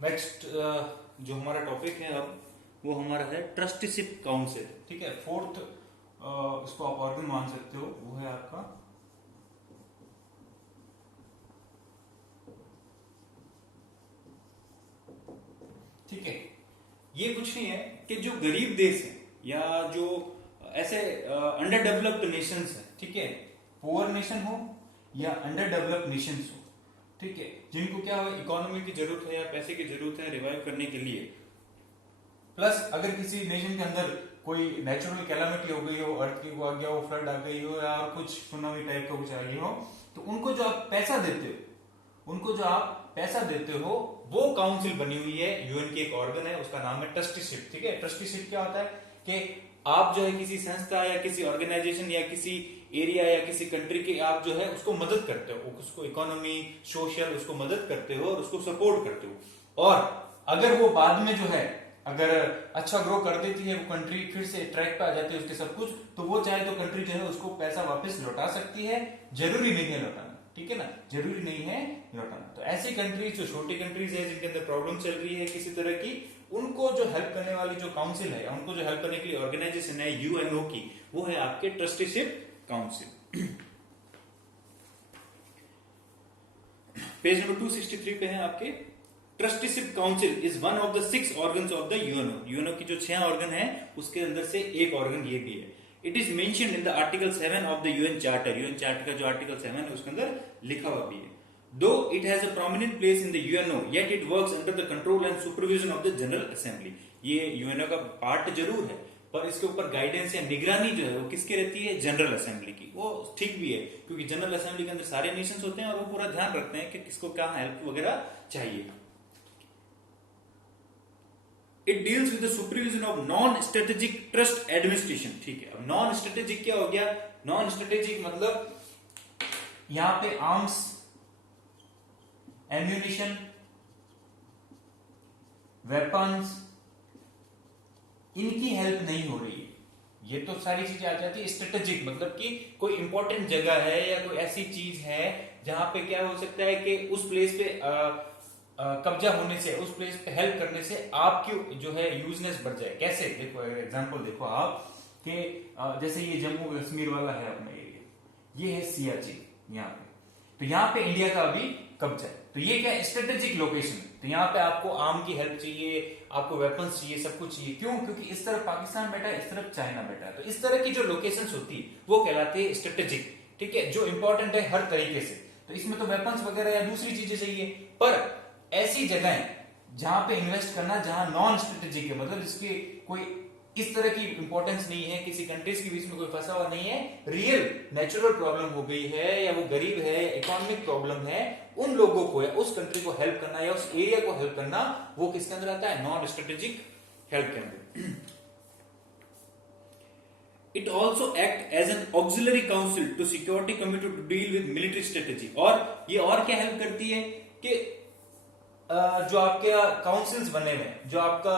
Next जो हमारा topic है अब वो हमारा है ट्रस्टीशिप काउंसिल। ठीक है, फोर्थ इसको आप ऑर्गन मान सकते हो, वो है आपका ठीक है। ये कुछ नहीं है कि जो गरीब देश है या जो ऐसे अंडर डेवलप्ड नेशंस है, ठीक है, पुअर नेशन हो या अंडर डेवलप्ड नेशंस हो, ठीक है, जिनको क्या है इकोनॉमी की जरूरत है या पैसे की जरूरत है रिवाइव करने के लिए, प्लस अगर किसी नेशन के अंदर कोई नेचुरल कैलामिटी हो गई हो, अर्थ की आ गया हो, फ्लड आ गई हो या कुछ सुनामी टाइप का कुछ आ गई हो, तो उनको जो आप पैसा देते हो, उनको जो आप पैसा देते हो, वो काउंसिल बनी हुई है, यूएन की एक ऑर्गन है, उसका नाम है ट्रस्टीशिप। ठीक है, ट्रस्टीशिप क्या होता है कि आप जो है किसी संस्था या किसी ऑर्गेनाइजेशन या किसी एरिया या किसी कंट्री के आप जो है उसको मदद करते हो, उसको इकोनॉमी सोशल उसको मदद करते हो और उसको सपोर्ट करते हो, और अगर वो बाद में जो है अगर अच्छा ग्रो कर देती है वो कंट्री, फिर से ट्रैक पे आ जाती है उसके सब कुछ, तो वो चाहे तो कंट्री जो है उसको पैसा वापस लौटा सकती है, जरूरी नहीं है लौटाना। ठीक है ना, जरूरी नहीं है लौटाना। तो ऐसी कंट्रीज जो छोटी कंट्रीज है जिनके अंदर प्रॉब्लम चल रही है किसी तरह की, उनको जो हेल्प करने वाली जो काउंसिल है, उनको जो हेल्प करने के लिए ऑर्गेनाइजेशन है यूएनओ की, वो है आपके ट्रस्टीशिप काउंसिल। पेज नंबर 263 पे है आपके, trusteeship council is one of the 6 organs of the UNO. UNO की जो 6 ऑर्गन है उसके अंदर से एक ऑर्गन ये भी है। It is mentioned in the article 7 of the UN charter. UN charter का जो आर्टिकल 7 है उसके अंदर लिखा हुआ भी है। दो it has a prominent place in the UNO yet it works under the control and supervision of the general assembly. ये यूएनओ का पार्ट जरूर है पर इसके ऊपर गाइडेंस या निगरानी जो है वो किसकी रहती है, जनरल असेंबली की। वो ठीक भी है क्योंकि जनरल असेंबली के अंदर सारे नेशंस होते हैं और वो पूरा ध्यान रखते हैं कि किसको क्या हेल्प वगैरह चाहिए। It deals with the supervision of non strategic trust administration. ठीक है, अब नॉन स्ट्रेटेजिक क्या हो गया, नॉन स्ट्रेटेजिक मतलब यहां पे आर्म्स, एम्यूनिशन, वेपन्स, इनकी हेल्प नहीं हो रही है। ये तो सारी चीजें आ जाती है स्ट्रेटेजिक, मतलब कि कोई इंपॉर्टेंट जगह है या कोई ऐसी चीज है जहां पे क्या हो सकता है कि उस प्लेस पे कब्जा होने से, उस प्लेस पे हेल्प करने से आपकी जो है यूजनेस बढ़ जाए। कैसे, देखो एग्जांपल देखो आप कि जैसे ये जम्मू कश्मीर वाला है अपना एरिया, ये है सियाचिन यहाँ पे, तो यहाँ पे इंडिया का अभी कब्जा है, तो ये क्या स्ट्रेटेजिक लोकेशन है। तो यहाँ पे आपको आर्म की हेल्प चाहिए, आपको वेपन्स चाहिए, सब कुछ चाहिए। क्यों? क्योंकि इस तरफ पाकिस्तान बैठा है, इस तरफ चाइना बैठा है। तो इस तरह की जो लोकेशंस होती है वो कहलाती है स्ट्रेटेजिक। ठीक है, जो इंपॉर्टेंट है हर तरीके से। तो इसमें तो वेपन्स वगैरह या दूसरी चीजें चाहिए, पर ऐसी जगह जहां पे इन्वेस्ट करना जहां नॉन स्ट्रेटेजिक है, मतलब इसकी कोई इस तरह की इंपॉर्टेंस नहीं है, किसी कंट्रीज के बीच में कोई फंसा हुआ नहीं है, रियल नेचुरल प्रॉब्लम हो गई है या वो गरीब है, इकोनॉमिक प्रॉब्लम है, उन लोगों को या उस कंट्री को हेल्प करना या उस एरिया को हेल्प करना, वो किसके अंदर आता है, नॉन स्ट्रेटेजिक हेल्प के अंदर। It also act as an auxiliary council to security committee to deal with military strategy. और ये और क्या हेल्प करती है कि जो आपके काउंसिल्स बने हुए, जो आपका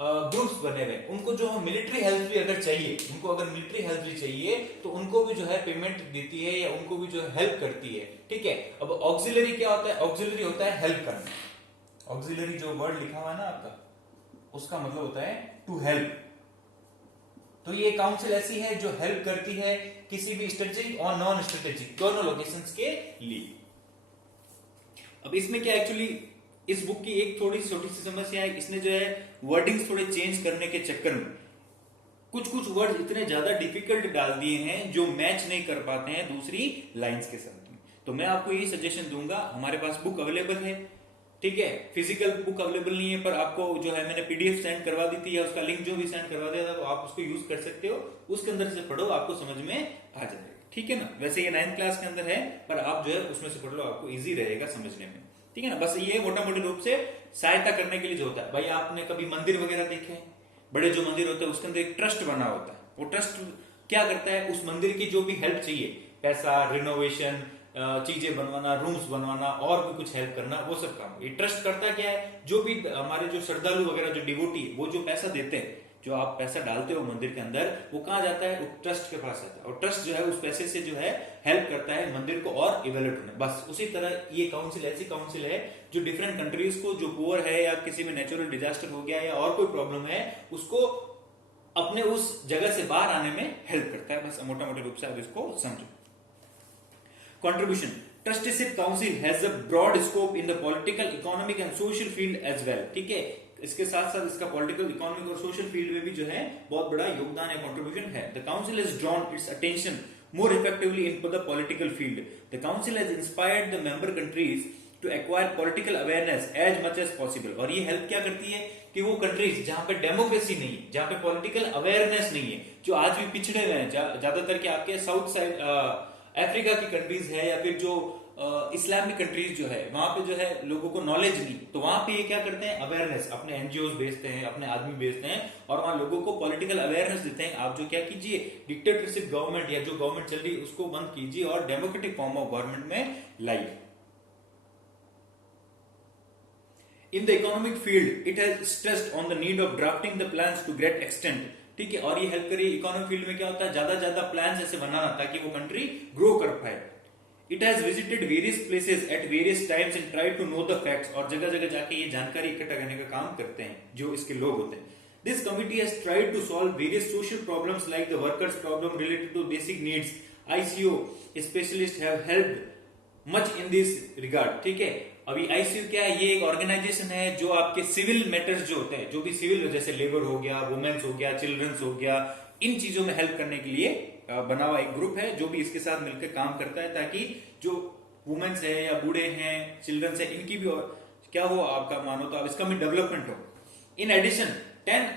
ग्रुप्स बने हुए, उनको जो मिलिट्री हेल्प भी अगर चाहिए, उनको अगर मिलिट्री हेल्प भी चाहिए तो उनको भी जो है पेमेंट देती है या उनको भी जो हेल्प करती है। ठीक है, अब ऑक्सिलरी क्या होता है, ऑक्सिलरी होता है हेल्प करना। ऑक्सिलरी जो वर्ड लिखा हुआ है ना आपका, उसका मतलब होता है टू हेल्प। तो ये काउंसिल ऐसी है जो हेल्प करती है किसी भी स्ट्रेटेजिक और नॉन स्ट्रेटेजिक दोनों लोकेशंस के लिए। अब इसमें क्या एक्चुअली इस बुक की एक थोड़ी छोटी सी समस्या है, इसने जो है वर्डिंग्स थोड़े चेंज करने के चक्कर में कुछ कुछ वर्ड इतने ज्यादा डिफिकल्ट डाल दिए हैं जो मैच नहीं कर पाते हैं दूसरी लाइंस के साथ में। तो मैं आपको यही सजेशन दूंगा, हमारे पास बुक अवेलेबल है, ठीक है, फिजिकल बुक अवेलेबल नहीं है पर आपको जो है मैंने पीडीएफ सेंड करवा दी थी या उसका लिंक जो भी सेंड करवा दिया था, तो आप उसको यूज कर सकते हो, उसके अंदर से पढ़ो, आपको समझ में आ जाएगा। ठीक है ना, वैसे ये 9th क्लास के अंदर है पर आप जो है उसमें से पढ़ लो, आपको इजी रहेगा समझने में। ठीक है ना, बस ये मोटा मोटी रूप से सहायता करने के लिए जो होता है। भाई आपने कभी मंदिर वगैरह देखे हैं, बड़े जो मंदिर होते हैं उसके अंदर एक ट्रस्ट बना होता है, वो ट्रस्ट क्या करता है, उस मंदिर की जो भी हेल्प चाहिए, पैसा, रिनोवेशन, चीजें बनवाना, रूम्स बनवाना और भी कुछ हेल्प करना, वो सब काम ये ट्रस्ट करता क्या है, जो भी हमारे जो श्रद्धालु वगैरह जो डिवोटी वो जो पैसा देते हैं, जो आप पैसा डालते हो मंदिर के अंदर, वो कहाँ जाता है? वो ट्रस्ट के पास आता है, और ट्रस्ट जो है उस पैसे से जो है हेल्प करता है मंदिर को और इवेल्युएट होने। बस उसी तरह ये काउंसिल ऐसी काउंसिल है जो डिफरेंट कंट्रीज को, जो पुअर है या किसी में नेचुरल डिजास्टर हो गया या और कोई प्रॉब्लम है, उसको अपने उस जगह से बाहर आने में हेल्प करता है। बस मोटा मोटे रूप से आप इसको समझो। Contribution. Trusteeship Council has a broad scope in the political, economic and social field as well. ठीक है, इसके साथ साथ इसका पॉलिटिकल, इकोनॉमिक और सोशल फील्ड में भी जो है बहुत बड़ा योगदान है, कंट्रीब्यूशन है। The council has drawn its attention more effectively into the political field. The council has inspired the member countries to acquire political awareness as much as possible. और ये हेल्प क्या करती है कि वो कंट्रीज जहां पे डेमोक्रेसी नहीं है, जहां पे पॉलिटिकल अवेयरनेस नहीं है, जो आज भी पिछड़े हुए हैं, ज्यादातर के आपके साउथ साइड अफ्रीका की कंट्रीज है या फिर जो इस्लामिक कंट्रीज जो है, वहां पे जो है लोगों को नॉलेज नहीं, तो वहां पे ये क्या करते हैं? अवेयरनेस, अपने एनजीओ भेजते हैं, अपने आदमी भेजते हैं और वहां लोगों को पॉलिटिकल अवेयरनेस देते हैं। आप जो क्या कीजिए, डिक्टेटरशिप गवर्नमेंट या जो गवर्नमेंट चल रही है उसको बंद कीजिए और डेमोक्रेटिक फॉर्म ऑफ गवर्नमेंट में लाइए। In the economic field, it has stressed on the need of drafting the plans to great extent. ठीक है, और ये हेल्प करिए। इकोनॉमिक फील्ड में क्या होता है? ज्यादा प्लान्स ऐसे बनाना ताकि वो कंट्री ग्रो कर पाए। It has visited various places at various times and tried to know the facts. और जगह जगह जाके ये जानकारी इकट्ठा करने का काम करते हैं जो इसके लोग होते हैं। This committee has tried to solve various social problems like the workers' problem related to basic needs. ICO specialists have helped much in this regard. ठीक है, अभी आईसीयू क्या है? ये एक ऑर्गेनाइजेशन है जो आपके सिविल मैटर्स जो होते हैं, जो भी सिविल, जैसे लेबर हो गया, वुमेन्स हो गया, चिल्ड्रंस हो गया, इन चीजों में हेल्प करने के लिए बना हुआ एक ग्रुप है जो भी इसके साथ मिलकर काम करता है ताकि जो वुमेन्स है या बूढ़े हैं, चिल्ड्रंस है, इनकी भी और क्या हो, आपका मानो तो आप इसका भी डेवलपमेंट हो। In addition 10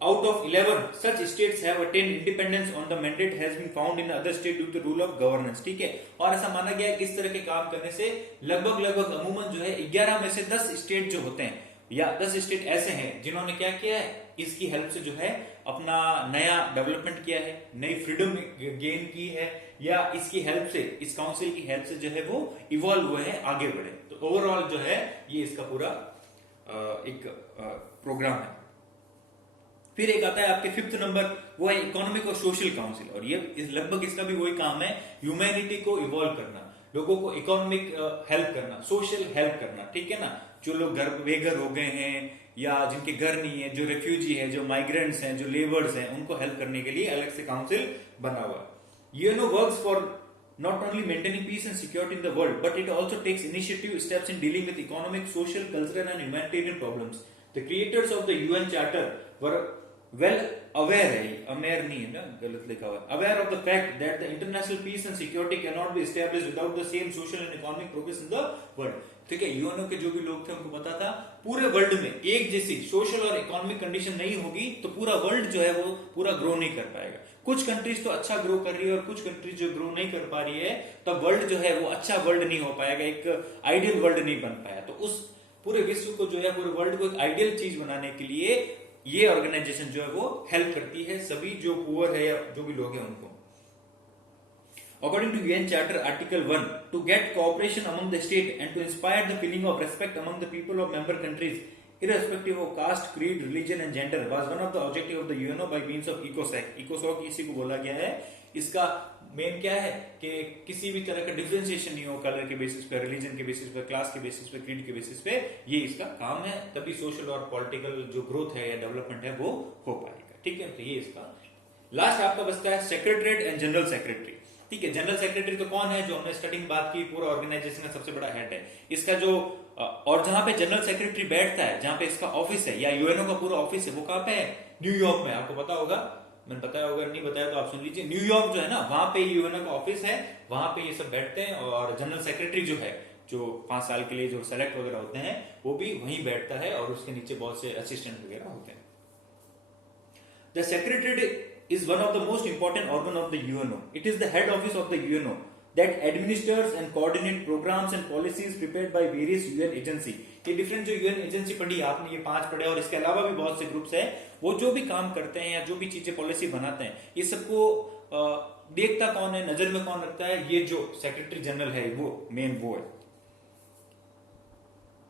out of 11 such states have attained independence on the mandate has been found in other state due to rule of governance. ठीक है, और ऐसा माना गया है कि इस तरह के काम करने से लगभग अमूमन जो है 11 में से 10 स्टेट जो होते हैं या 10 स्टेट ऐसे हैं जिन्होंने क्या किया है, इसकी हेल्प से जो है अपना नया डेवलपमेंट किया है, नई फ्रीडम गेन की है, या इसकी हेल्प से, इस काउंसिल की हेल्प से जो है वो इवॉल्व हुए हैं, आगे बढ़े। तो ओवरऑल जो है ये इसका पूरा एक प्रोग्राम है। फिर एक आता है आपके 5th नंबर, वो है इकोनॉमिक और सोशल काउंसिल, और ये लगभग इसका भी वही काम है, ह्यूमैनिटी को इवॉल्व करना, लोगों को इकोनॉमिक हेल्प करना, सोशल हेल्प करना। ठीक है ना, जो लोग घर बेघर हो गए हैं या जिनके घर नहीं है, जो रेफ्यूजी है, जो माइग्रेंट्स हैं, जो लेबर्स हैं, उनको हेल्प करने के लिए अलग से काउंसिल बना हुआ है। UNO works for not only maintaining peace and security in the world, but it also takes initiative steps in dealing with economic, social, cultural and humanitarian problems. The creators of the UN Charter were well aware है, aware नहीं है ना, गलत लिखा हुआ है, aware of the fact that the international peace and security cannot be established without the same social and economic progress in the world. ठीक है, यूएनओ के जो भी लोग थे उनको पता था पूरे वर्ल्ड में एक जैसी सोशल और इकोनॉमिक कंडीशन नहीं होगी तो पूरा वर्ल्ड जो है वो पूरा ग्रो नहीं कर पाएगा। कुछ कंट्रीज तो अच्छा ग्रो कर रही है और कुछ कंट्रीज जो ग्रो नहीं कर पा रही है, तो वर्ल्ड जो है वो अच्छा वर्ल्ड नहीं हो पाएगा, एक आइडियल वर्ल्ड नहीं बन पाया। तो उस पूरे विश्व को जो है, पूरे वर्ल्ड को एक आइडियल चीज बनाने के लिए ये ऑर्गेनाइजेशन जो है वो हेल्प करती है सभी जो पुअर है या जो भी लोग हैं उनको। According to UN Charter Article 1, to get cooperation among the state and to inspire the feeling of respect among the people of member countries, irrespective of caste, creed, religion and gender, was one of the objective of the UNO by means of ECOSOC. ECOSOC इसी को बोला गया है। इसका main क्या है कि किसी भी तरह का डिफरेंशिएशन नहीं हो, कलर के बेसिस पे, रिलीजन के बेसिस पे, क्लास के बेसिस पे, क्रीड के बेसिस पे, ये इसका काम है। तभी सोशल और पॉलिटिकल जो ग्रोथ है या डेवलपमेंट है वो हो पाएगा। ठीक है, तो ये इसका लास्ट आपका बचता है सेक्रेटरीट एंड जनरल सेक्रेटरी। ठीक है, जनरल सेक्रेटरी तो कौन है, जो हमने स्टार्टिंग बात की, पूरा ऑर्गेनाइजेशन का सबसे बड़ा हेड है इसका जो, और जहां पे जनरल सेक्रेटरी बैठता है, जहां पे इसका ऑफिस है या यूएनओ का पूरा ऑफिस है, वो कहां पे है? न्यूयॉर्क में। आपको पता होगा, मैंने बताया होगा, नहीं बताया तो आप सुन लीजिए। न्यूयॉर्क जो है ना, वहां पे यूएनओ का ऑफिस है, वहां पे ये सब बैठते हैं। और जनरल सेक्रेटरी जो है, जो 5 साल के लिए जो सेलेक्ट वगैरह होते हैं, वो भी वहीं बैठता है और उसके नीचे बहुत से असिस्टेंट वगैरह होते हैं। The secretary is one of the most important organ of the UNO. It is the head office of the UNO that administers and coordinate programs and policies prepared by various UN agency. ये different जो UN agency पढ़ी आपने, ये 5 पढ़े, और इसके अलावा भी बहुत से ग्रुप्स हैं, वो जो भी काम करते हैं या जो भी चीजें पॉलिसी बनाते हैं, ये सबको देखता कौन है, नजर में कौन रखता है? ये जो सेक्रेटरी जनरल है, वो मेन वो है।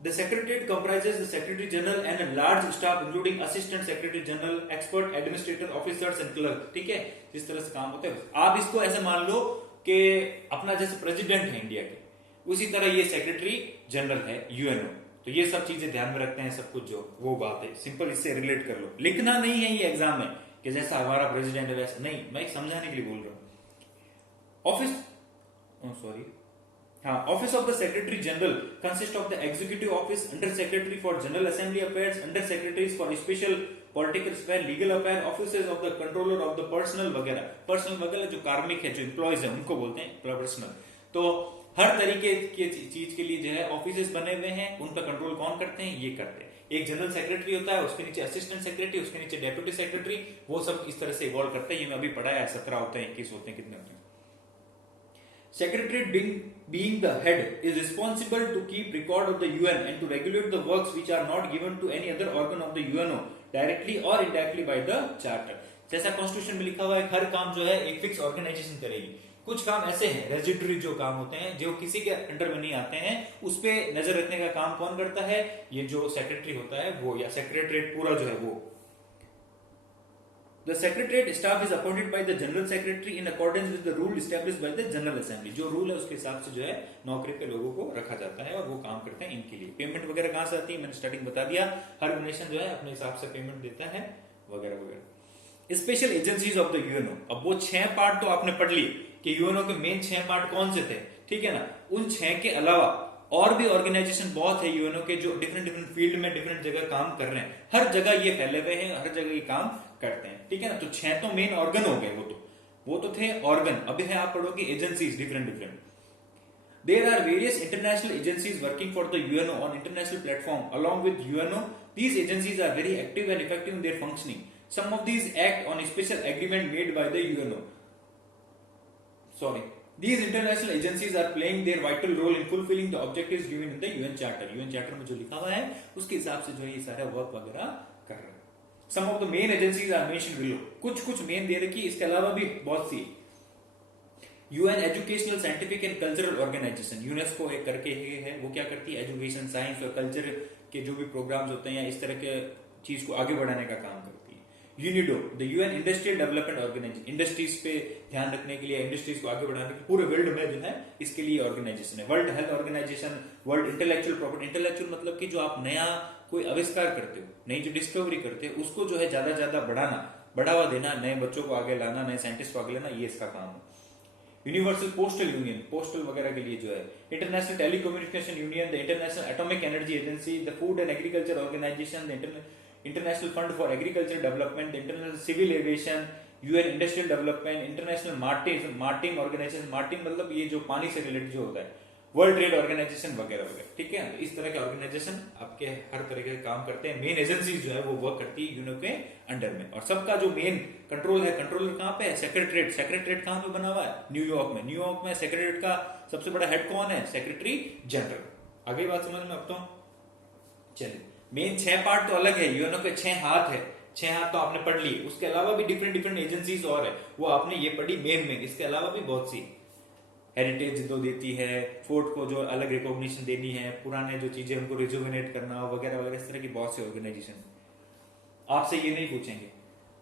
The secretariat comprises the secretary general and a large staff including assistant secretary general, expert administrator, officers and clerk. ठीक है, जिस तरह से काम होता है आप इसको ऐसे मान लो कि अपना जैसे प्रेसिडेंट है इंडिया के, उसी तरह ये सेक्रेटरी जनरल है यूएनओ। तो ये सब चीजें ध्यान में रखते हैं, सब कुछ जो वो बात है सिंपल इससे रिलेट कर लो। लिखना नहीं है ये एग्जाम में कि जैसा हमारा प्रेसिडेंट है वैसा नहीं, मैं समझाने के लिए बोल रहा हूं। Office of the secretary general consist of the executive office, under secretary for general assembly affairs, under secretaries for special political affair, legal affair, offices of the controller of the personal वगैरह। Personal वगैरह जो कार्मिक है, जो employees है, उनको बोलते हैं पर्सनल। तो हर तरीके की चीज के लिए जो है ऑफिसेस बने हुए हैं, उन पर कंट्रोल कौन करते हैं, ये करते हैं। एक जनरल सेक्रेटरी होता है, उसके नीचे असिस्टेंट सेक्रेटरी, उसके नीचे डेप्यूटी सेक्रेटरी, वो सब इस तरह से इवॉल्व करते हैं। ये मैं अभी पढ़ाया है, 17 होते हैं, 21 होते हैं, कितने होते हैं। Secretariat being the head is responsible to keep record of the UN and to regulate the works which are not given to any other organ of the UNO directly or indirectly by the charter। जैसा constitution में लिखा हुआ है, हर काम जो है एक fix organisation करेगी। कुछ काम ऐसे हैं रेजिडरी जो काम होते हैं, जो किसी के अंडर में नहीं आते हैं, उस पे नजर रखने का काम कौन करता है, ये जो सेक्रेटरी होता है वो, या सेक्रेटरीट पूरा जो है वो। The secretariat staff is appointed by the general secretary in accordance with the rule established by the general assembly। जो रूल है उसके हिसाब से जो है नौकरी पे लोगों को रखा जाता है और वो काम करते हैं इनके लिए। पेमेंट वगैरह कहां से आती है, मैंने स्टार्टिंग बता दिया, हर नेशन जो है अपने हिसाब से पेमेंट देता है वगैरह वगैरह। Special agencies of the UNO, अब वो 6 पार्ट तो आपने पढ़ लिए कि यूएनओ के मेन 6 पार्ट कौन से थे, ठीक है ना। उन 6 के अलावा और भी ऑर्गेनाइजेशन बहुत है यूएनओ के, जो डिफरेंट डिफरेंट फील्ड में डिफरेंट जगह काम कर रहे हैं। हर जगह ये फैले हुए हैं, हर जगह ये काम करते हैं, ठीक है ना। तो 6 तो मेन ऑर्गन हो गए, वो तो थे ऑर्गन। अभी है आप पढ़ोगे agencies different different. There are various international agencies working for the UNO on international platform along with UNO. These agencies are very active and effective in their functioning. Some of these act on special agreement made by the UNO. These international agencies are playing their vital role in fulfilling the objectives given in the UN Charter। UN Charter में जो लिखा हुआ है उसके हिसाब से जो है ये सारा वर्क वगैरह कर रहे हैं। Some of the main agencies are mentioned below। कुछ मेन दे रखी है, इसके अलावा भी बहुत सी। UN educational scientific and cultural organisation, UNESCO एक करके है, वो क्या करती है, एजुकेशन साइंस और कल्चर के जो भी प्रोग्राम्स होते हैं या इस तरह के चीज को आगे बढ़ाने का काम करती है। UNIDO, the UN industrial development organisation, industries पे ध्यान रखने के लिए, इंडस्ट्रीज को आगे बढ़ाने के लिए पूरे वर्ल्ड में जो है इसके लिए ऑर्गेनाइजेशन है। World health organisation, world intellectual property, intellectual मतलब कि जो आप नया कोई आविष्कार करते हो, नई जो डिस्कवरी करते हो, उसको जो है ज्यादा ज्यादा बढ़ावा देना, नए बच्चों को आगे लाना, नए साइंटिस्ट को आगे लाना, ये इसका काम है। यूनिवर्सल पोस्टल यूनियन, पोस्टल वगैरह के लिए जो है। International telecommunication union, the international atomic energy agency, the food and agriculture organisation, the international fund for agriculture development, the international civil aviation, UN industrial development, international maritime organisation, maritime मतलब ये जो पानी से रिलेटेड जो होता है, world trade organisation वगैरह वगैरह, ठीक है। तो इस तरह के ऑर्गेनाइजेशन आपके हर तरह के काम करते हैं। मेन एजेंसीज जो है वो वर्क करती है यूएनओ के अंडर में, और सबका जो मेन कंट्रोल है, कंट्रोलर कहाँ पे है, सेक्रेटरीट। सेक्रेटरीट कहाँ पे बना हुआ है, न्यूयॉर्क में। न्यूयॉर्क में सेक्रेटरीट का सबसे बड़ा हेड कौन है, सेक्रेटरी जनरल। आगे बात समझ में अब तो चलिए। मेन 6 पार्ट तो अलग है, यूएनओ के 6 हाथ है, 6 हाथ तो आपने पढ़ लिए। उसके अलावा भी डिफरेंट डिफरेंट एजेंसीज और है, वो आपने ये पढ़ी मेन में। इसके अलावा भी बहुत सी हेरिटेज जो देती है, फोर्ट को जो अलग रिकॉग्निशन देनी है, पुराने जो चीजें उनको रिजुविनेट करना वगैरह वगैरह, इस तरह की बहुत सी ऑर्गेनाइजेशन। आपसे ये नहीं पूछेंगे।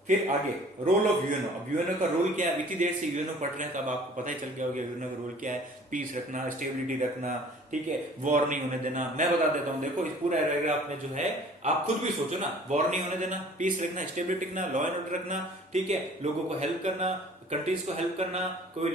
फिर आगे रोल ऑफ यूएनओ। अब यूएनओ का रोल क्या है, इतनी देर से यूएनओ पढ़ रहे हैं तो अब आपको पता ही चल गया होगा यूएनओ का रोल क्या है। पीस रखना, स्टेबिलिटी रखना, ठीक है, वॉर नहीं होने देना। मैं बता देता हूं, देखो इस पूरा पैराग्राफ में जो है आप खुद भी सोचो ना, वॉर नहीं होने देना, पीस रखना, स्टेबिलिटी रखना, लॉ एंड ऑर्डर रखना, ठीक है, लोगों को हेल्प करना, कंट्रीज को हेल्प करना, कोई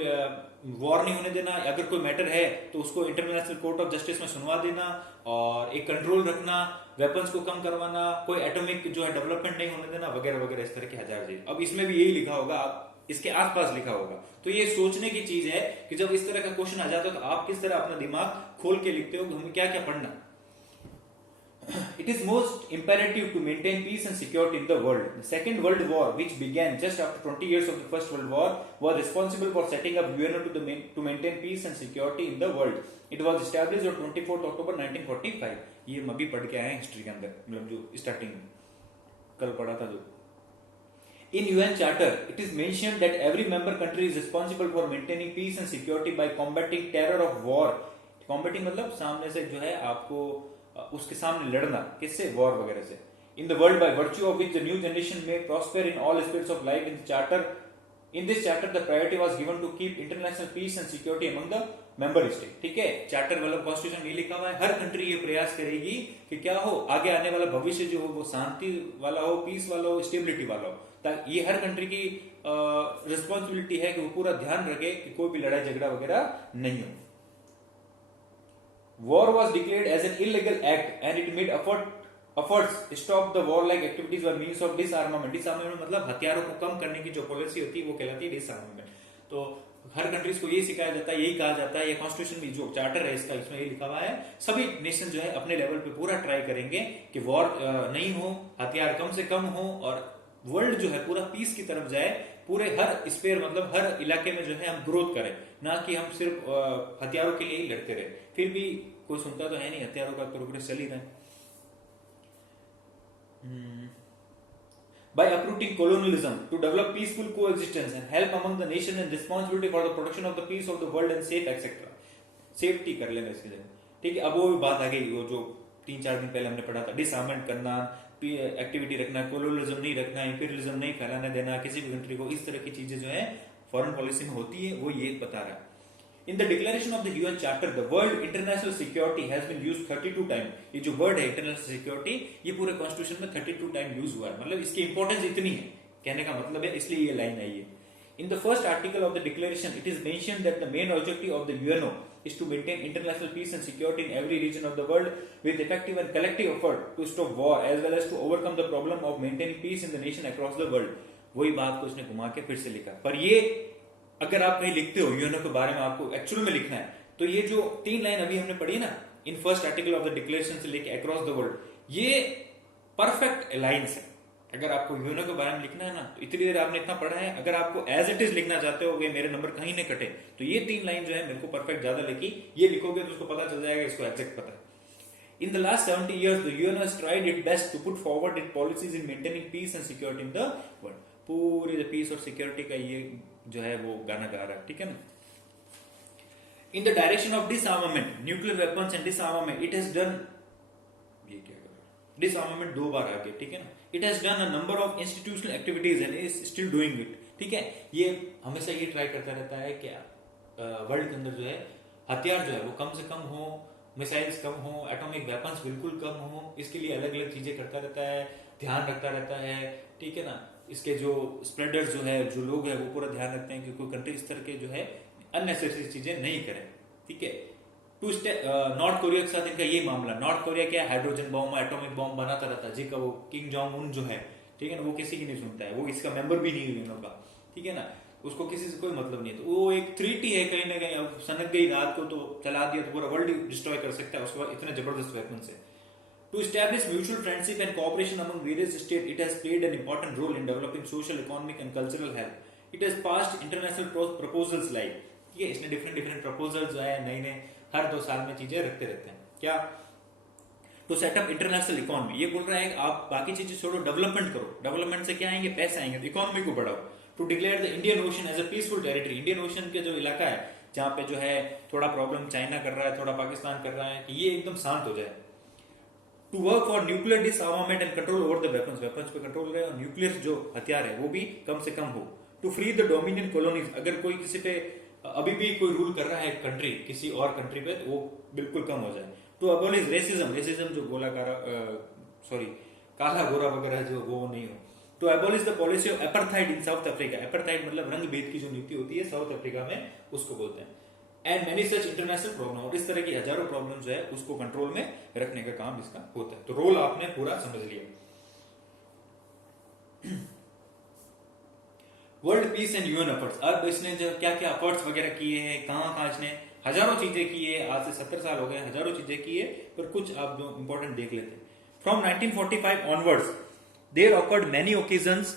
वॉर नहीं होने देना, अगर कोई मैटर है तो उसको इंटरनेशनल कोर्ट ऑफ जस्टिस में सुनवा देना, और एक कंट्रोल रखना, वेपन्स को कम करवाना, कोई एटॉमिक जो है डेवलपमेंट नहीं होने देना वगैरह वगैरह, इस तरह के हजार चीज। अब इसमें भी यही लिखा होगा, आप इसके आसपास लिखा होगा। तो ये सोचने की चीज है कि जब इस तरह का क्वेश्चन आ जाता है तो आप किस तरह अपना दिमाग खोल के लिखते हो, हमें क्या क्या पढ़ना। It is most imperative to maintain peace and security in the world. The Second World War, which began just after 20 years of the First World War, was responsible for setting up UNO to maintain peace and security in the world. It was established on 24th October 1945. ये हम अभी पढ़ के आए हैं history के अंदर, मतलब जो स्टार्टिंग में कल पढ़ा था जो। In UN Charter, it is mentioned that every member country is responsible for maintaining peace and security by combating terror of war. Combating मतलब सामने से जो है आपको उसके सामने लड़ना, किससे, वॉर वगैरह से। In the world by virtue of which the new generation may prosper in all aspects of life in this charter the priority was given to keep international peace and security among the member state. ठीक है, charter मतलब constitution में लिखा हुआ है हर country ये प्रयास करेगी कि क्या हो, आगे आने वाला भविष्य जो हो वो शांति वाला हो, पीस वाला हो, स्टेबिलिटी वाला हो। ताकि ये हर कंट्री की रिस्पॉन्सिबिलिटी है कि वो पूरा ध्यान रखे कि कोई भी लड़ाई झगड़ा वगैरह नहीं हो। War was declared as an illegal act and it made efforts to stop the warlike activities by means of disarmament। disarmament मतलब हथियारों को कम करने की जो पॉलिसी होती है वो कहलाती है disarmament। तो हर कंट्रीज को यही सिखाया जाता है, यही कहा जाता है, ये कॉन्स्टिट्यूशन में जो चार्टर है इसका, इसमें ये लिखा हुआ है सभी नेशन जो है अपने लेवल पे पूरा ट्राई करेंगे कि वॉर नहीं हो, हथियार कम से कम हो और वर्ल्ड जो है पूरा पीस की तरफ जाए। पूरे हर स्पेयर मतलब हर इलाके में जो है हम ग्रोथ करें, ना कि हम सिर्फ हथियारों के लिए ही लड़ते रहे। फिर भी कोई सुनता तो है नहीं, हथियारों का प्रोग्रेस चल ही रहा है। By uprooting colonialism to develop peaceful coexistence and help among the nation and responsibility for the protection of the peace of the world and safe etc. Safety कर लेना इसके लिए। ठीक है, अब वो भी बात आ गई, वो जो 3-4 दिन पहले हमने पढ़ा था, डिसआर्मेंट करना, एक्टिविटी रखना, कोलोनियलिज्म नहीं रखना, इंपीरियलिज्म नहीं फैलाने देना किसी भी कंट्री को, इस तरह की चीजें जो है फॉरेन पॉलिसी में होती है, वो ये बता रहा है। In the declaration of the UN Charter, the word international security has been used 32 times। ये जो वर्ड है इंटरनेशनल सिक्योरिटी, ये पूरे कॉन्स्टिट्यूशन में 32 टाइम यूज हुआ है। मतलब इसकी इंपॉर्टेंस इतनी है, कहने का मतलब है, इसलिए ये लाइन आई है। In the first article of the declaration, it is mentioned that the main objective of the UNO is to maintain international peace and security in every region of the world with effective and collective effort to stop war as well as to overcome the problem of maintaining peace in the nation across the world। वही बात को उसने घुमा के फिर से लिखा। पर ये अगर आप कहीं लिखते हो यूएनओ के बारे में, आपको एक्चुअल में लिखना है, तो ये जो 3 लाइन अभी हमने पढ़ी ना, in first article of the declaration से लेके अक्रॉस द वर्ल्ड, ये परफेक्ट लाइन्स है। अगर आपको यूएनओ के बारे में लिखना है ना, तो इतनी देर आपने इतना पढ़ा है, अगर आपको एज इट इज लिखना चाहते हो, वे मेरे नंबर कहीं नहीं कटे, तो ये 3 लाइन जो है मेरे को परफेक्ट ज्यादा लिखी, ये लिखोगे तो उसको पता चल जाएगा, इसको एग्जैक्ट पता है। In the last 70 years, the UN has tried its best to put forward its policies in maintaining peace and security in the world। पूरी पीस और सिक्योरिटी का ये जो है वो गाना गा रहा है, ठीक है ना। In the direction of डिसआर्मामेंट, nuclear weapons and डिसआर्मामेंट, it has done, ये क्या कर रहा है, डिसआर्मामेंट 2 बार आ गया, ठीक है ना। It has done a number of institutional activities and is still doing it. ठीक है, ये हमेशा ये ट्राई करता रहता है कि वर्ल्ड के अंदर जो है हथियार जो है वो कम से कम हो, मिसाइल्स कम हो, एटॉमिक वेपन्स बिल्कुल कम हो, इसके लिए अलग अलग चीजें करता रहता है, ध्यान रखता रहता है, ठीक है ना। इसके जो स्प्रेडर्स जो है, जो लोग हैं, वो पूरा ध्यान रखते हैं कि कोई कंट्री इस तरह के जो है अननेसेसरी चीजें नहीं करे, ठीक है। नॉर्थ कोरिया के साथ इनका ये मामला, नॉर्थ कोरिया क्या हाइड्रोजन बॉम्ब, एटॉमिक बॉम्ब बनाता रहता है जी का, वो किंग जोंग उन जो है, ठीक है ना, वो किसी की नहीं सुनता है, वो इसका मेंबर भी नहीं है यूएनओ का, ठीक है ना, उसको किसी से कोई मतलब नहीं है। तो वो एक थ्रेट है कहीं ना कहीं, अब सनक गई रात को तो चला दिया तो पूरा वर्ल्ड डिस्ट्रॉय कर सकता है उसको, इतने जबरदस्त वेपन से। To establish mutual friendship and cooperation among various states, it has played an important role in developing social, economic and cultural health. It has passed international proposals like, ठीक है, इसने different proposals जो है नए हर 2 साल में चीजें रखते रहते हैं। क्या? To set up international economy, ये बोल रहा है आप बाकी चीजें छोड़ो, डेवलपमेंट करो। डेवलपमेंट से क्या आएंगे? पैसे आएंगे, इकोनॉमी को बढ़ाओ। To declare the Indian Ocean as a peaceful territory, Indian ocean के जो इलाका है जहाँ पे जो है थोड़ा प्रॉब्लम चाइना कर रहा है, थोड़ा पाकिस्तान कर रहा है, कि ये एकदम शांत हो जाए। To work for nuclear disarmament and control over the weapons, weapons पे कंट्रोल रहे और न्यूक्लियर जो हथियार है वो भी कम से कम हो। To free the dominion colonies, अगर कोई किसी पे अभी भी कोई रूल कर रहा है कंट्री किसी और कंट्री पे, तो वो बिल्कुल कम हो जाए। टू अबॉलिश रेसिज्म, रेसिज्म जो काला गोरा वगैरह जो वो नहीं हो। To abolish the policy of apartheid in South Africa, apartheid मतलब रंग भेद की जो नीति होती है साउथ अफ्रीका में, उसको बोलते हैं। And many such international problem, और इस तरह की हजारों प्रॉब्लम जो है उसको कंट्रोल में रखने का काम इसका होता है। तो रोल आपने पूरा समझ लिया। World peace and UN efforts, अब इसने जो क्या क्या एफर्ट्स वगैरह किए हैं, कहां इसने हजारों चीजें की है, आज से 70 साल हो गए, हजारों चीजें की है, पर कुछ आप जो इंपॉर्टेंट देख लेते हैं। From 1945 onwards there occurred many occasions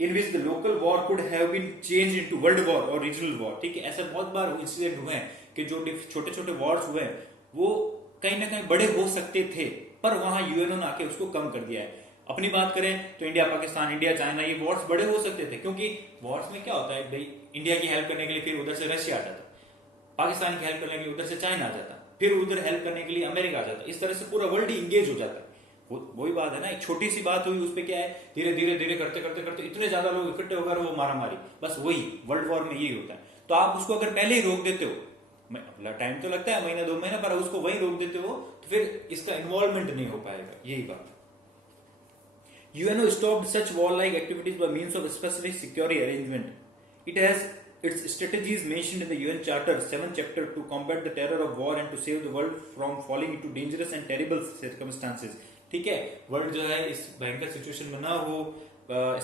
in which the local war could have been changed into world war or regional war। ठीक है, ऐसे बहुत बार इंसिडेंट हुए हैं कि जो छोटे छोटे वॉर्स हुए हैं वो कहीं ना कहीं बड़े हो सकते थे, पर वहां यूएनओ ने आके उसको कम कर दिया है। अपनी बात करें तो इंडिया पाकिस्तान, इंडिया चाइना, ये वॉर्स बड़े हो सकते थे, क्योंकि वॉर्स में क्या होता है भाई, इंडिया की हेल्प करने के लिए फिर उधर से रशिया आ जाता, पाकिस्तान की हेल्प करने के लिए उधर से चाइना आ जाता, फिर उधर हेल्प करने के लिए अमेरिका आ जाता है। इस तरह से पूरा वर्ल्ड ही इंगेज हो जाता है। वही बात है ना, एक छोटी सी बात हुई उस पर क्या है, धीरे धीरे धीरे करते करते करते इतने ज्यादा लोग इकट्ठे होकर वो मारा मारी, बस वही वर्ल्ड वॉर में यही होता है। तो आप उसको अगर पहले ही रोक देते हो, टाइम तो लगता है महीना 2 महीना, पर उसको वही रोक देते हो तो फिर इसका इन्वॉल्वमेंट नहीं हो पाएगा, यही बात। UNO stopped such warlike activities by means of a specific security arrangement. It has its strategies mentioned in the UN Charter 7th chapter to combat the terror of war and to save the world from falling into dangerous and terrible circumstances. ठीक है, world जो है इस भयंकर situation में ना हो,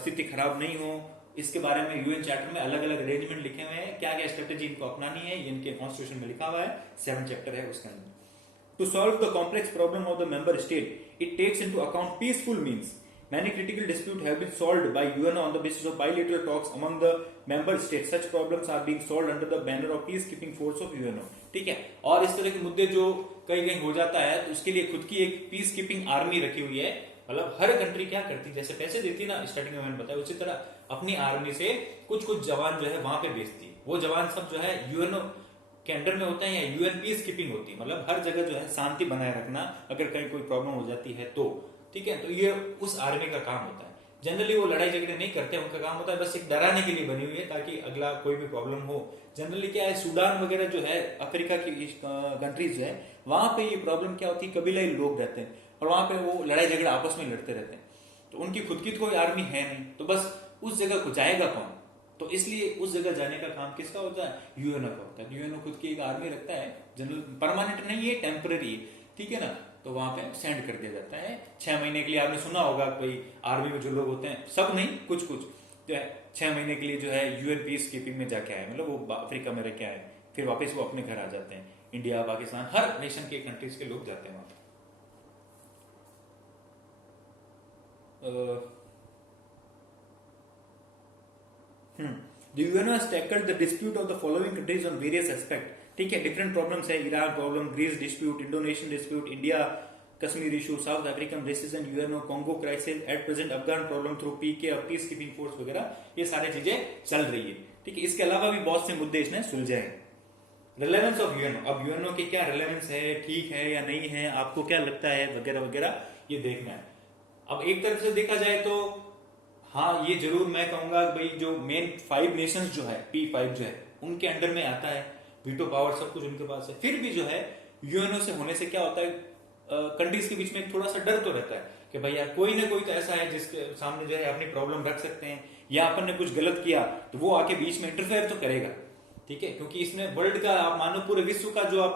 स्थिति खराब नहीं हो, इसके बारे में यूएन चार्टर में अलग अलग अरेंजमेंट लिखे हुए हैं, क्या क्या स्ट्रेटेजी इनको अपनानी है, ये इनके कॉन्स्टिट्यूशन में लिखा हुआ है, 7th चैप्टर है उसके अंदर। To solve the complex problem of the member state, it takes into account peaceful means. Many critical disputes have been solved by UNO on the basis of bilateral talks among the member states. Such problems are being solved under the banner of peacekeeping force of UNO. ठीक है, और इस तरह के मुद्दे जो कहीं कहीं हो जाता है तो उसके लिए खुद की एक पीस कीपिंग आर्मी रखी हुई है। मतलब हर कंट्री क्या करती है, जैसे पैसे देती है ना, स्टार्टिंग में मैंने बताया, उसी तरह अपनी आर्मी से कुछ कुछ जवान जो है वहां पे भेजती है। वो जवान सब जो है यूएनओ के अंडर में होते हैं या यूएन पीस कीपिंग होती है, मतलब हर जगह जो है शांति बनाए रखना अगर कहीं कोई प्रॉब्लम हो जाती है तो। ठीक है, तो ये उस आर्मी का काम होता है। जनरली वो लड़ाई झगड़े नहीं करते, उनका काम होता है बस एक डराने के लिए बनी हुई है ताकि अगला कोई भी प्रॉब्लम हो। जनरली क्या है, सूडान वगैरह जो है, अफ्रीका की कंट्रीज जो है, वहां पे ये प्रॉब्लम क्या होती है, कबीलाई लोग रहते हैं और वहां पे वो लड़ाई झगड़ा आपस में लड़ते रहते हैं, तो उनकी खुद की कोई आर्मी है नहीं, तो बस उस जगह को जाएगा कौन, तो इसलिए उस जगह जाने का काम किसका होता है, यूएनओ का होता है। यूएनओ खुद की एक आर्मी रखता है, जनरल परमानेंट नहीं है, टेम्पररी है, ठीक है ना, तो वहां पे सेंड कर दिया जाता है 6 महीने के लिए। आपने सुना होगा कोई आर्मी में जो लोग होते हैं, सब नहीं कुछ कुछ, तो 6 महीने के लिए जो है यूएन पीस कीपिंग में जाके आए, मतलब वो अफ्रीका में रह के आए, फिर वापस वो अपने घर आ जाते हैं। इंडिया, पाकिस्तान, हर नेशन के कंट्रीज के लोग जाते हैं वहां पे। The UN has tackled the dispute of the following countries on various aspects. ठीक है, डिफरेंट प्रॉब्लम्स है, Iran problem, Greece dispute, Indonesian dispute, India Kashmir issue, South African racism, UNO Congo crisis, at present Afghan problem through PK और peace keeping force वगैरह, ये सारी चीजें चल रही है। ठीक है, इसके अलावा भी बहुत से मुद्दे इसने सुलझे हैं। रिलेवेंस ऑफ यूएनओ, अब यूएनओ की क्या रिलेवेंस है, ठीक है या नहीं है, आपको क्या लगता है, वगैरह वगैरह, ये देखना है। अब एक तरफ से देखा जाए तो हाँ, ये जरूर मैं कहूंगा भाई जो मेन 5 नेशंस जो है, P5 जो है, उनके अंडर में आता है, वीटो पावर सब कुछ उनके पास है। फिर भी जो है यूएनओ से होने से क्या होता है, कंट्रीज के बीच में थोड़ा सा डर तो रहता है कि भाई यार कोई ना कोई तो ऐसा है जिसके सामने जो है अपनी प्रॉब्लम रख सकते हैं, या अपन ने कुछ गलत किया तो वो आके बीच में इंटरफेयर तो करेगा। ठीक है, क्योंकि इसने वर्ल्ड का, आप मानो पूरे विश्व का जो आप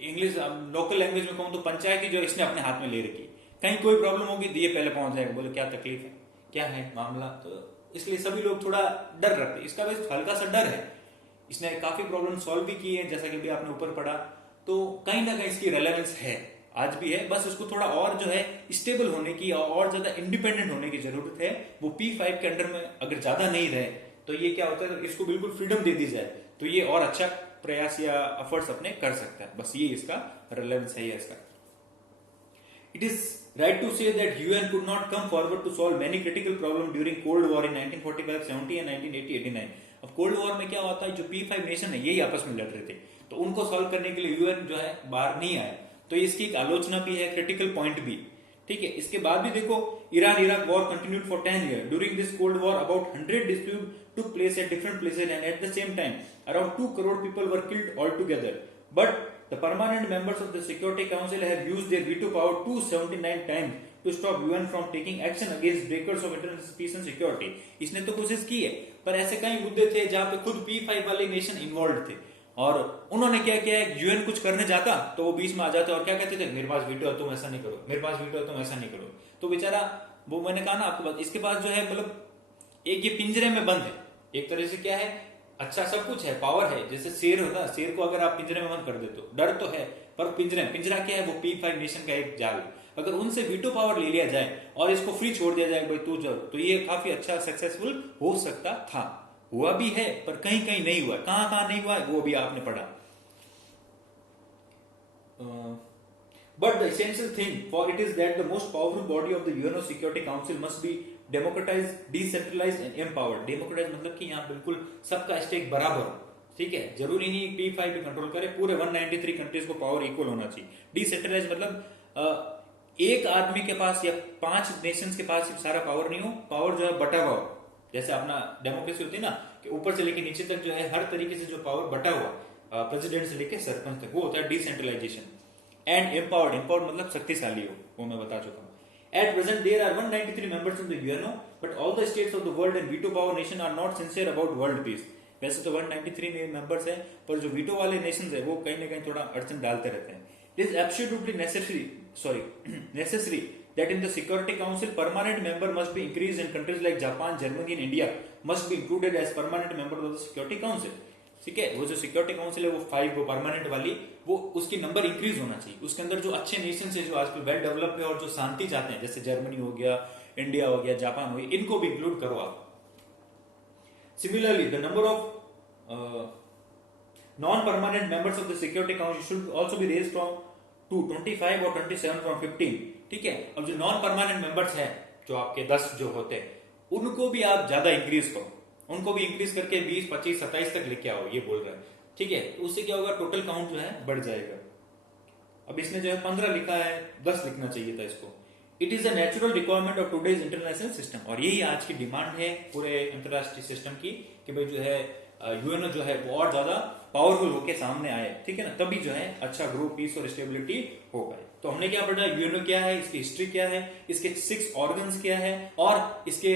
इंग्लिश लोकल लैंग्वेज में कहूँ तो पंचायती जो इसने अपने हाथ में ले रखी। कहीं कोई प्रॉब्लम होगी तो ये पहले पहुंच जाएगा, बोले क्या तकलीफ है, क्या है मामला, तो इसलिए सभी लोग थोड़ा डर रखते हैं। इसका बस हल्का सा डर है। इसने काफी प्रॉब्लम सॉल्व भी की है, जैसा कि अभी आपने ऊपर पढ़ा, तो कहीं ना कहीं इसकी रेलेवेंस है, आज भी है, बस उसको थोड़ा और जो है स्टेबल होने की और ज्यादा इंडिपेंडेंट होने की जरूरत है। वो P5 के अंडर में अगर ज्यादा नहीं रहे तो ये क्या होता है, तो इसको बिल्कुल फ्रीडम दे दी जाए तो ये और अच्छा प्रयास या एफर्ट्स अपने कर सकता है, बस ये इसका रेलेवेंस है इसका। It is right to say that UN could not come forward to solve many critical problems during Cold War in 1945-70 and 1980-89. अब कोल्ड वॉर में क्या होता है, जो P5 नेशन है यही आपस में लड़ रहे थे, तो उनको सॉल्व करने के लिए यूएन जो है बाहर नहीं आया, तो इसकी एक आलोचना भी है, क्रिटिकल पॉइंट भी। ठीक है, इसके बाद भी देखो, Iran Iraq war continued for 10 years. During this Cold War, about 100 disputes took place at different places, and at the same time, around 2 crore people were killed altogether. But the permanent members of the Security Council have used their veto power 279 times to stop UN from taking action against breakers of international peace and security. इसने तो कोशिश की है, पर ऐसे कई मुद्दे थे जहां पे खुद P5 वाले नेशन इन्वॉल्व थे, और उन्होंने क्या किया है, यूएन कुछ करने जाता तो वो बीच में आ जाते और क्या कहते थे, मेरे पास वीटो है तुम ऐसा नहीं करो, मेरे पास वीटो है तुम ऐसा नहीं करो। तो बेचारा, वो मैंने कहा ना आपके पास, इसके पास जो है, मतलब एक ये पिंजरे में बंद है, एक तरह से क्या है, अच्छा सब कुछ है, पावर है, जैसे शेर होता है, शेर को अगर आप पिंजरे में बंद कर देते हो, डर तो है, पर पिंजरा क्या है, वो P5 नेशन का एक जाल। अगर उनसे वीटो पावर ले लिया जाए और इसको फ्री छोड़ दिया जाए, भाई तू जाओ, तो ये काफी अच्छा सक्सेसफुल हो सकता था, हुआ भी है, पर कहीं कहीं नहीं हुआ, कहां कहां नहीं हुआ वो भी आपने पढ़ा। But the essential thing for it is that the most powerful body of the UNO Security Council must be democratized, decentralized and empowered. Democratized मतलब कि यहाँ बिल्कुल सबका स्टेक बराबर हो, ठीक है, जरूरी नहीं P5 भी कंट्रोल करे, पूरे 193 कंट्रीज को पावर इक्वल होना चाहिए। डिसेंट्रलाइज मतलब एक आदमी के पास या 5 नेशंस के पास सारा पावर नहीं हो, पावर जो है बटा हुआ हो। जैसे अपना डेमोक्रेसी होती है ना, कि ऊपर से लेके नीचे तक जो है हर तरीके से जो पावर बटा हुआ, प्रेसिडेंट से लेके सरपंच तक, वो होता है डिसेंट्रलाइजेशन। एंड एम्पावर्ड, एम्पावर्ड मतलब शक्तिशाली हो, वो मैं बता चुका हूँ। At present, there are 193 members in the UNO, but all the states of the world and veto power nation are not sincere about world peace. वैसे तो 193 मेंबर्स हैं, पर जो वीटो वाले नेशंस है वो कहीं ना कहीं थोड़ा अड़चन डालते रहते हैं। It is absolutely necessary that in the Security Council permanent member must be increased and countries like Japan, Germany and India must be included as permanent member of the Security Council. ठीक है, वो जो security council है वो 5 वो permanent वाली, वो उसकी नंबर इंक्रीज होना चाहिए। उसके अंदर जो अच्छे नेशन है, जो आजकल वेल डेवलप है और जो शांति चाहते हैं, जैसे जर्मनी हो गया, इंडिया हो गया, जापान हो गया, इनको भी इंक्लूड करो आप। Similarly the number of non permanent members of the security council should also be raised from to 25 और 27 फ्रॉम 15। ठीक है, अब जो नॉन परमानेंट मेंबर्स हैं, जो आपके 10 जो होते हैं, उनको भी आप ज्यादा इंक्रीज करो, उनको भी इंक्रीज करके 20, 25, 27 तक लेके आओ, ये बोल रहा है। ठीक है, तो उससे क्या होगा, टोटल काउंट जो है बढ़ जाएगा। अब इसमें जो है 15 लिखा है, 10 लिखना चाहिए था इसको। It is a natural requirement of today's international system, और यही आज की डिमांड है पूरे अंतरराष्ट्रीय सिस्टम की, कि भाई जो है यूएनओ जो है वो और ज्यादा पावरफुल होके सामने आए। ठीक है ना, तभी जो है अच्छा ग्रो, पीस और स्टेबिलिटी हो पाए। तो हमने क्या पढ़ा, यूएनओ क्या है, इसकी हिस्ट्री क्या है, इसके 6 ऑर्गन्स क्या है, और इसके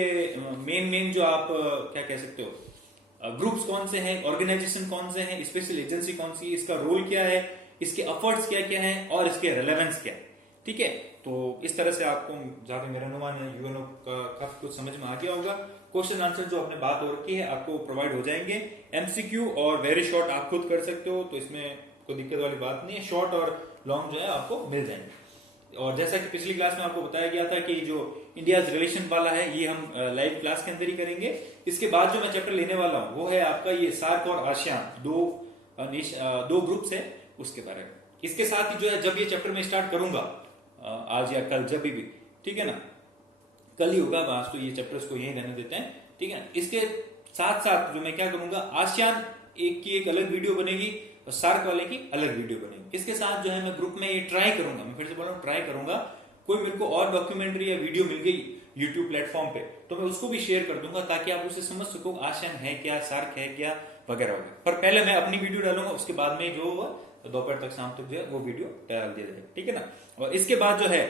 मेन जो आप क्या कह सकते हो, ग्रुप्स कौन से हैं, ऑर्गेनाइजेशन कौन से हैं, स्पेशल एजेंसी कौन सी, इसका रोल क्या है, इसके एफर्ट्स क्या क्या हैं और इसके रेलेवेंस क्या है। ठीक है, तो इस तरह से आपको जहां तक मेरा अनुमान है यूएनओ का काफी कुछ समझ में आ गया होगा। क्वेश्चन आंसर जो अपने बात हो रखी है आपको प्रोवाइड हो जाएंगे, एमसीक्यू और वेरी शॉर्ट आप खुद कर सकते हो, तो इसमें कोई दिक्कत वाली बात नहीं है। शॉर्ट और लॉन्ग जो है आपको मिल जाएंगे। और जैसा कि पिछली क्लास में आपको बताया गया था कि जो इंडिया रिलेशन वाला है ये हम लाइव क्लास के अंदर ही करेंगे। इसके बाद जो मैं चैप्टर लेने वाला हूं वो है आपका ये सार्क और आसियान, दो ग्रुप्स है उसके बारे में। इसके साथ ही जो है जब ये चैप्टर में स्टार्ट करूंगा आज या कल, जब भी, ठीक है ना, कल ही होगा, आज तो ये चैप्टर्स को यही रहने देते हैं। ठीक है, इसके साथ साथ जो मैं क्या करूंगा, आसियान एक अलग वीडियो बनेगी और सार्क वाले की अलग वीडियो बनेगी। इसके साथ जो है मैं ग्रुप में ये ट्राई करूंगा, मैं फिर से बोल रहा हूँ ट्राई करूंगा, कोई मेरे को और डॉक्यूमेंट्री या वीडियो मिल गई यूट्यूब प्लेटफॉर्म पे तो मैं उसको भी शेयर कर दूंगा, ताकि आप उसे समझ सको आसियान है क्या, सार्क है क्या, वगैरह वगैरह। पर पहले मैं अपनी वीडियो डालूंगा, उसके बाद में जो दोपहर तक, शाम तक जो है वो वीडियो डाल दिया जाएगा। ठीक है ना, और इसके बाद जो है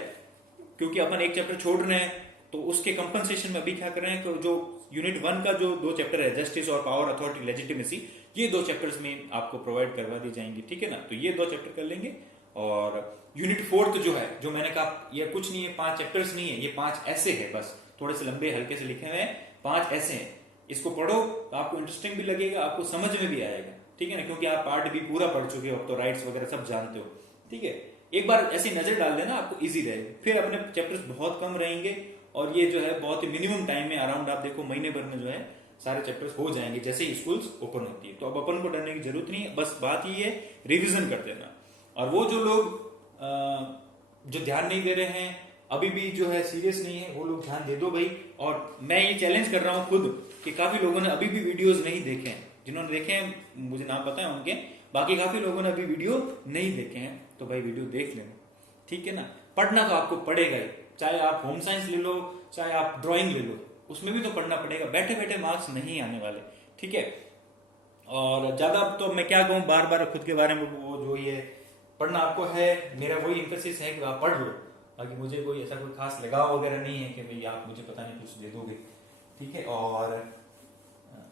क्योंकि अपन एक चैप्टर छोड़ रहे हैं तो उसके कंपनसेशन में अभी क्या कर रहे हैं, तो जो यूनिट 1 का जो 2 चैप्टर है, जस्टिस और पावर, अथॉरिटी, लेजिटिमेसी, ये 2 चैप्टर्स में आपको प्रोवाइड करवा दी जाएंगी। ठीक है ना, तो ये 2 चैप्टर कर लेंगे। और यूनिट 4 जो है, जो मैंने कहा ये कुछ नहीं है, 5 चैप्टर्स नहीं है, ये 5 ऐसे है, बस थोड़े से लंबे हल्के से लिखे हुए हैं, 5 ऐसे हैं। इसको पढ़ो तो आपको इंटरेस्टिंग भी लगेगा, आपको समझ में भी आएगा। ठीक है ना, क्योंकि आप पार्ट भी पूरा पढ़ चुके हो, तो राइट्स वगैरह सब जानते हो। ठीक है, एक बार ऐसी नजर डाल देना, आपको इजी रहेगा। फिर अपने चैप्टर्स बहुत कम रहेंगे और ये जो है बहुत ही मिनिमम टाइम में, अराउंड आप देखो महीने भर में जो है सारे चैप्टर्स हो जाएंगे जैसे ही स्कूल्स ओपन होती है। तो अब अपन को डरने की जरूरत नहीं है, बस बात ये है रिवीजन कर देना। और वो जो लोग जो ध्यान नहीं दे रहे हैं, अभी भी जो है सीरियस नहीं है, वो लोग ध्यान दे दो भाई। और मैं ये चैलेंज कर रहा हूं खुद कि काफी लोगों ने अभी भी वीडियोस नहीं देखे हैं, जिन्होंने देखे हैं मुझे नाम पता है उनके, बाकी काफी लोगों ने अभी वीडियो नहीं देखे हैं, तो भाई वीडियो देख लेना। ठीक है ना, पढ़ना तो आपको पड़ेगा ही, चाहे आप होम साइंस ले लो, चाहे आप ड्राइंग ले लो, उसमें भी तो पढ़ना पड़ेगा, बैठे बैठे मार्क्स नहीं आने वाले। ठीक है, और ज्यादा तो मैं क्या कहूँ, बार बार खुद के बारे में, वो जो ये पढ़ना आपको है, मेरा वही इंफोसिस है कि आप पढ़ लो, बाकी मुझे कोई ऐसा कोई खास लगाव वगैरह नहीं है कि भाई आप मुझे पता नहीं कुछ दे दोगे। ठीक है, और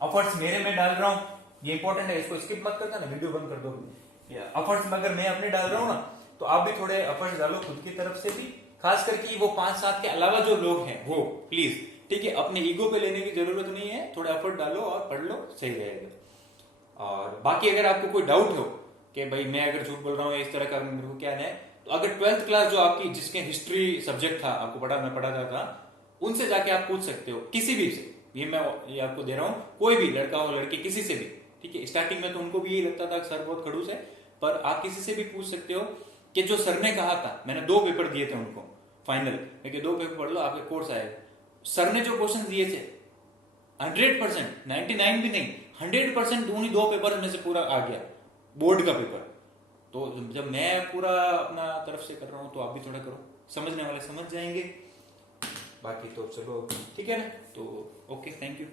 एफर्ट्स मेरे में डाल रहा हूँ, ये इंपॉर्टेंट है, इसको स्किप मत करना ना, वीडियो बंद कर दो। एफर्ट्स में अगर मैं अपने डाल रहा हूँ ना, तो आप भी थोड़े एफर्ट्स डालो खुद की तरफ से भी, खास करके वो 5-7 के अलावा जो लोग हैं वो प्लीज। ठीक है, अपने ईगो पे लेने की जरूरत नहीं है, थोड़ा एफर्ट डालो और पढ़ लो, सही रहेगा। और बाकी अगर आपको कोई डाउट हो कि भाई मैं अगर झूठ बोल रहा हूँ, इस तरह का मेरे को क्या है, तो अगर 12th क्लास जो आपकी, जिसके हिस्ट्री सब्जेक्ट था आपको मैं पढ़ाता था, उनसे जाके आप पूछ सकते हो, किसी भी से। ये मैं ये आपको दे रहा हूँ, कोई भी लड़का हो लड़की, किसी से भी। ठीक है, स्टार्टिंग में तो उनको भी यही लगता था सर बहुत खड़ूस है, पर आप किसी से भी पूछ सकते हो कि जो सर ने कहा था, मैंने 2 पेपर दिए थे उनको फाइनल, लेकिन 2 पेपर पढ़ लो आपके कोर्स आएगा। सर ने जो क्वेश्चन दिए थे 100%, 99 भी नहीं, 100% उन्हीं 2 पेपर में से पूरा आ गया, बोर्ड का पेपर। तो जब मैं पूरा अपना तरफ से कर रहा हूँ तो आप भी थोड़ा करो, समझने वाले समझ जाएंगे, बाकी तो चलो ठीक है ना। तो ओके, थैंक यू।